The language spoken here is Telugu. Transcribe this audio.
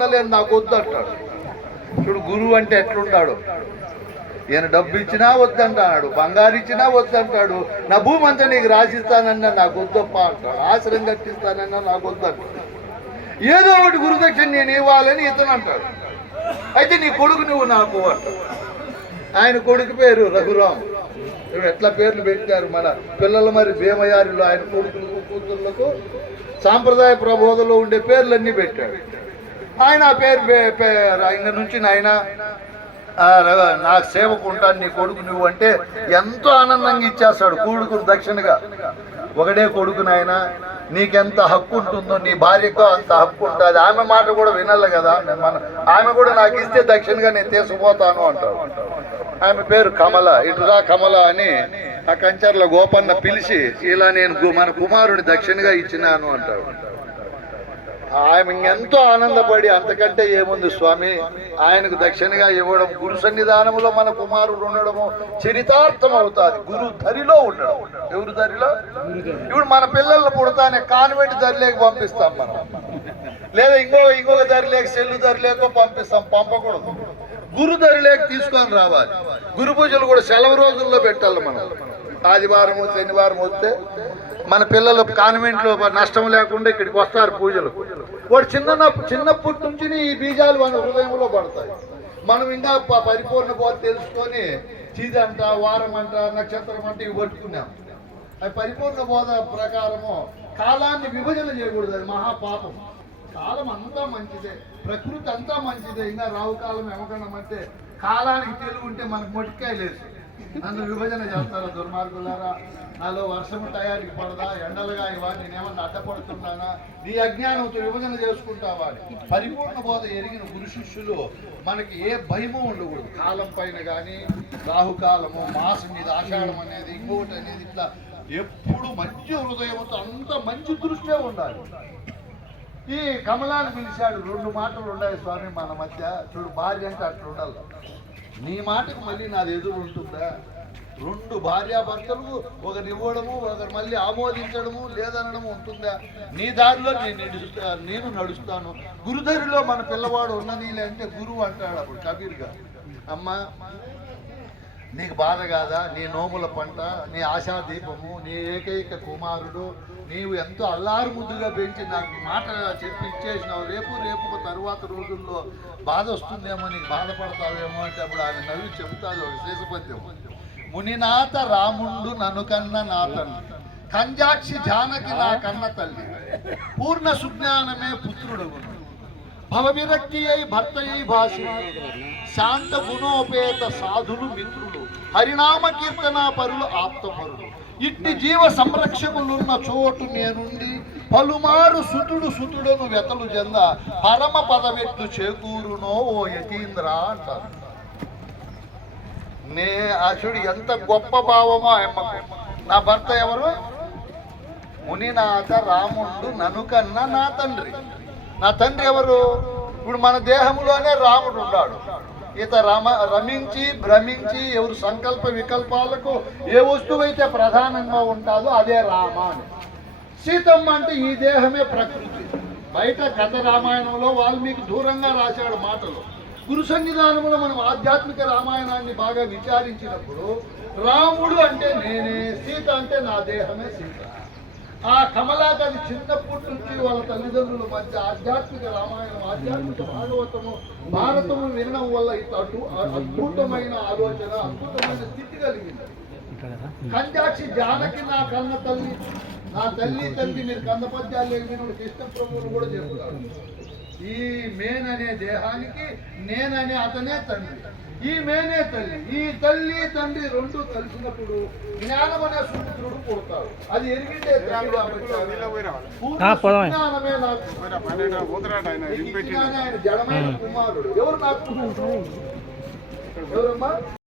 ఉండలేను, నాకు వద్దు అంటాడు. చూడు గురువు అంటే ఎట్లుంటాడు. ఈయన డబ్బు ఇచ్చినా వద్దంటాడు, బంగారు ఇచ్చినా వద్దంటాడు, నా భూమి అంతా నీకు రాసిస్తానన్నా నాకు వద్దప్ప అంటాడు, ఆశ్రయం కట్టిస్తానన్నా నాకు వద్దంటాడు. ఏదో ఒకటి గురుదక్షిణ నేను ఇవ్వాలని ఇతను అంటాడు. అయితే నీ కొడుకు నువ్వు నాకు అంటాడు. ఆయన కొడుకు పేరు రఘురాము. ఎట్లా పేర్లు పెట్టారు మన పిల్లలు. మరి భీమయారిలో ఆయన కొడుకులకు కూతుర్లకు సాంప్రదాయ ప్రబోధంలో ఉండే పేర్లన్నీ పెట్టాడు. ఆయన ఆ పేరు ఇంక నుంచి నాయన నాకు సేవకు ఉంటాను, నీ కొడుకు నువ్వు అంటే ఎంతో ఆనందంగా ఇచ్చేస్తాడు. కొడుకును దక్షిణగా. ఒకడే కొడుకు నాయన, నీకెంత హక్కు ఉంటుందో నీ భార్యకు అంత హక్కు ఉంటుంది. ఆమె మాట కూడా వినాలి కదా, ఆమె కూడా నాకు ఇస్తే దక్షిణగా నేను తీసుకుపోతాను అంటాడు. ఆమె పేరు కమల. ఇటురా కమల అని ఆ కంచర్ల గోపన్న పిలిచి, ఇలా నేను మన కుమారుని దక్షిణగా ఇచ్చినాను అంటాడు. ఆమె ఎంతో ఆనందపడి, అంతకంటే ఏముంది స్వామి, ఆయనకు దక్షిణగా ఇవ్వడం, గురు సన్నిధానంలో మన కుమారుడు ఉండడము చరితార్థం అవుతుంది. గురు ధరిలో ఉండడం. ఎవరు ధరిలో? ఇప్పుడు మన పిల్లల్ని పుడతానే కాన్వెంట్ ధరిలేక పంపిస్తాం మనం, లేదా ఇంకొక ధరిలేక సెల్లు ధరిలేకో పంపిస్తాం. పంపకూడదు, గురు ధరిలేక తీసుకొని రావాలి. గురు పూజలు కూడా సెలవు రోజుల్లో పెట్టాలి మనం. ఆదివారం శనివారం వస్తే మన పిల్లలు కాన్వెంట్లో నష్టం లేకుండా ఇక్కడికి వస్తారు పూజలు. వాడు చిన్నప్పటి నుంచి ఈ బీజాలు మన హృదయంలో పడతాయి. మనం ఇంకా పరిపూర్ణ బోధ తెలుసుకొని చీదంట, వారం అంట, నక్షత్రం అంటే ఇవి పట్టుకున్నాం. అది పరిపూర్ణ బోధ ప్రకారము కాలాన్ని విభజన చేయకూడదు, అది మహాపాపం. కాలం అంతా మంచిదే, ప్రకృతి అంతా మంచిదే. ఇంకా రావు కాలం ఎమకడం అంటే కాలానికి తెలుగు ఉంటే మనకు మొటికాయ లేదు. నన్ను విభజన చేస్తారా దుర్మార్గులారా? నాలో వర్షము టయానికి పడదా, ఎండలుగా ఇవా, నేనేమన్నా అడ్డపడుతున్నానా? నీ అజ్ఞానంతో విభజన చేసుకుంటావా? పరిపూర్ణ బోధ ఎరిగిన గురు శిష్యులు మనకి ఏ భయము ఉండకూడదు. కాలం పైన కానీ, రాహుకాలము, మాసం మీద ఆషాఢం అనేది, ఇంకొకటి అనేది, ఇట్లా ఎప్పుడు మంచి హృదయంతో అంత మంచి దృష్టే ఉండాలి. ఈ కమలాన్ని పిలిచాడు. 2 మాటలు ఉన్నాయి స్వామి మన మధ్య. చూడు, భార్య అంటే అట్లా ఉండాలి. నీ మాటకు మళ్ళీ నాది ఎదురు ఉంటుందా? 2 భార్యాభర్తలు ఒకరు ఇవ్వడము, ఒకరు మళ్ళీ ఆమోదించడము లేదనడము ఉంటుందా? నీ దారిలో నేను నడుస్తాను. గురుదరిలో మన పిల్లవాడు ఉన్ననీలే అంటే గురువు అంటాడు అప్పుడు కబీర్ గారు. అమ్మా, నీకు బాధ కాదా? నీ నోముల పంట, నీ ఆశాదీపము, నీ ఏకైక కుమారుడు, నీవు ఎంతో అల్లారు ముద్దుగా పెంచి నాకు మాట చెప్పి ఇచ్చేసినావు. రేపు తరువాత రోజుల్లో బాధ వస్తుందేమో, నీకు బాధపడతావేమో అంటే అప్పుడు ఆయన నవ్వి చెబుతాడు ఒక శేషపద్యం. మునినాథ రాముండు నన్ను కన్న నా తండ్రి, కంజాక్షి జానకి నా కన్న తల్లి, పూర్ణ సుజ్ఞానమే పుత్రుడవును, భవవిరక్తి అయి భర్త అయి భాషి, శాంత గుణోపేత సాధులు మిత్రులు, హరినామ కీర్తన పరులు ఆప్తపరులు, ఇట్టి జీవ సంరక్షకులున్న చోటు నేనుండి పలుమారు సుతుడును వెతలు చెంద పరమ పదవెట్టు చేకూరునో ఓ యతీంద్ర అంటారు. అసలు ఎంత గొప్ప భావమో ఆయమ్మకు. నా భర్త ఎవరు? మునినాథ రాముండు ననుకన్న నా తండ్రి. నా తండ్రి ఎవరు? ఇప్పుడు మన దేహంలోనే రాముడు ఉన్నాడు. ఈత రమించి భ్రమించి ఎవరు సంకల్ప వికల్పాలకు ఏ వస్తువు అయితే ప్రధానంగా ఉంటుందో అదే రామ అని. సీతమ్మ అంటే ఈ దేహమే ప్రకృతి. బయట కథ రామాయణంలో వాల్మీకి దూరంగా రాశాడు మాటలు. గురు సన్నిధానంలో మనం ఆధ్యాత్మిక రామాయణాన్ని బాగా విచారించినప్పుడు రాముడు అంటే నేనే, సీత అంటే నా దేహమే సీత. ఆ కమలాకి అది చిన్నప్పటి నుంచి వాళ్ళ తల్లిదండ్రుల మధ్య ఆధ్యాత్మిక రామాయణం, ఆధ్యాత్మిక భారతము వినడం వల్ల ఇటు అద్భుతమైన ఆలోచన, అద్భుతమైన స్థితి కలిగింది. కంజాక్షి జానకి నా కన్న తల్లి, నా తల్లి తండ్రి. మీరు కన్న పద్యాలు వినడు కృష్ణ ప్రభువులు కూడా చెబుతారు. ఈ మేన్ అనే దేహానికి నేననే అతనే తండ్రి, ఈ మేనే తల్లి. ఈ తల్లి తండ్రి 2 కలిసినప్పుడు జ్ఞానం అనే సుపుత్రుడు పుడతాడు. అది ఎరిగిండే జడమైన కుమారుడు. ఎవరు నాకు ఎవరమ్మా?